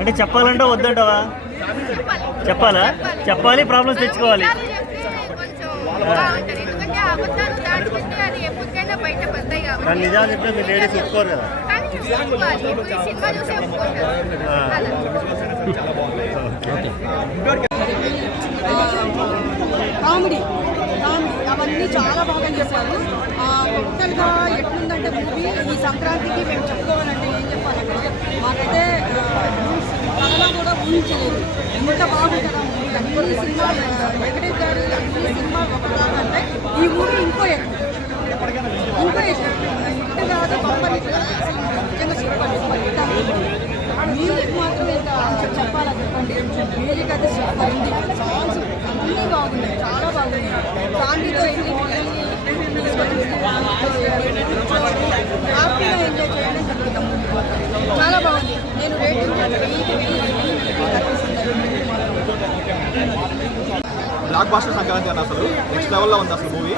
అంటే చెప్పాలంటే వద్దంటావా? చెప్పాలా? చెప్పాలి, ప్రాబ్లమ్స్ తెచ్చుకోవాలి. నిజాలు చెప్తే మీ లేడీస్ ఒప్పుకోరు కదా. కామెడీ అవన్నీ చాలా బాగా చేశారు. టోటల్గా ఎట్లుందంటే మూవీ ఈ సంక్రాంతికి మేము చెప్పుకోవాలంటే ఏం చెప్పాలంటే మాకైతే కళలో కూడా ఊహించలేదు ఎంత బాగుంటుందా మూవీ. అన్ని సినిమాలు వెంకటేష్ గారు అన్ని సినిమాలు ఒకలాగంటే ఈ మూవీ ఇంకో ఎక్కువ ఇట్టు కాదు బొమ్మలు నిజంగా సూపర్. మ్యూజిక్ మాత్రం ఇంకా చెప్పాలా చెప్పండి. మ్యూజిక్ అయితే సూపర్ ఉంది. సాంగ్స్ అన్నీ బాగున్నాయి, చాలా బాగున్నాయి. ఫ్యామిలీతో వెళ్ళి హ్యాపీగా ఎంజాయ్ చేయడం జరుగుతాం. చాలా బాగుంది. నేను రేటింగ్ బ్లాక్ బాస్టర్ సంక్రాంతి అన్న అసలు నెక్స్ట్ లెవెల్లో ఉంది అసలు మూవీ.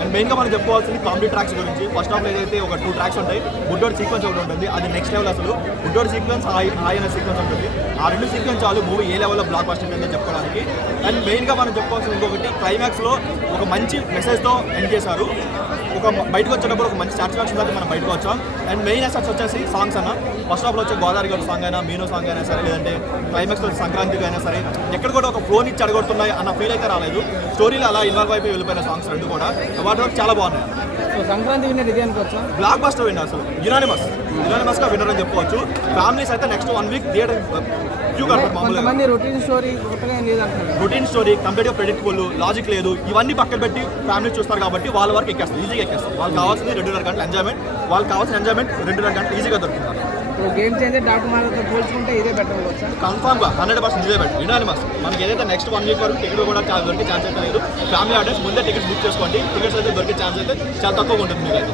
అండ్ మెయిన్గా మనం చెప్పుకోవాల్సింది కామెడీ ట్రాక్స్ గురించి. ఫస్ట్ హాఫ్లో ఏదైతే ఒక 2 ట్రాక్స్ ఉంటాయి, బుడ్డోడి సీక్వెన్స్ ఒకటి ఉంటుంది, అది నెక్స్ట్ లెవెల్ అసలు. బుడ్డోడి సీక్వెన్స్ హాయ్ అనే సీక్వెన్స్ ఉంటుంది. ఆ 2 సీక్వెన్స్ చాలు మూవీ ఏ లెవెల్లో బ్లాక్ బాస్టర్ ఉందని చెప్పుకోవడానికి. అండ్ మెయిన్గా మనం చెప్పుకోవాల్సింది ఇంకొకటి, క్లైమాక్స్లో ఒక మంచి మెసేజ్తో ఎండ్ చేశారు. ఒక బయటకు వచ్చేటప్పుడు ఒక మంచి సాటిస్ఫాక్షన్ అయితే మనం బయటకు వచ్చాం. అండ్ మెయిన్ అసెట్స్ వచ్చేసి సాంగ్స్ అన్న. ఫస్ట్ హాఫ్లో వచ్చే గోదావరి గారి సాంగ్ అయినా, మీనో సాంగ్ అయినా సరే, లేదంటే క్లైమాక్స్లో సంక్రాంతికి అయినా సరే, ఎక్కడ కూడా ఒక ఫ్లోని ఇచ్చి అడగొడుతున్నాయి అన్న ఫీల్ అయితే రాలేదు. స్టోరీలో అలా ఇన్వాల్వ్ అయిపోయి వెళ్ళిపోయిన సాంగ్స్ 2 కూడా వాటి వరకు చాలా బాగున్నాయి. సో సంక్రాంతి విన్నర్ ఇది అనుకోవచ్చు. బ్లాక్ బాస్టర్ విన్నర్ అసలు యునానిమస్గా విన్నర్ అని చెప్పుకోవచ్చు. ఫ్యామిలీస్ అయితే నెక్స్ట్ 1 వీక్ థియేటర్ క్యూ కడతారు. మామూలుగా రొటీన్ స్టోరీ కంప్లీట్గా ప్రెడిక్టబుల్, లాజిక్ లేదు, ఇవన్నీ పక్కన పెట్టి ఫ్యామిలీ చూస్తారు కాబట్టి వాళ్ళ వరకు ఎక్కేస్తారు, ఈజీగా ఎక్కేస్తారు. వాళ్ళకి కావాల్సింది 2.5 గంటల ఎంజాయ్మెంట్, వాళ్ళకి కావాల్సిన ఎంజాయ్మెంట్ 2.5 గంటలు ఈజీగా దొరుకుతుంది. గేమ్ చేంజర్ డాక్టర్ మాటతో పోల్చుకుంటే ఇదే బెటర్ అవ్వచ్చు. కన్ఫామ్గా 100% ఇదే బెటర్. యునానిమస్ మనకి ఏదైతే నెక్స్ట్ 1 వీక్ వరకు టికెట్ కూడా దొరికే ఛాన్స్ అయితే లేదు. ఫ్యామిలీ ఆడియన్స్ ముందే టికెట్స్ బుక్ చేసుకోండి. టికెట్స్ అయితే దొరికే ఛాన్స్ అయితే చాలా తక్కువగా ఉంటుంది మీకు అయితే.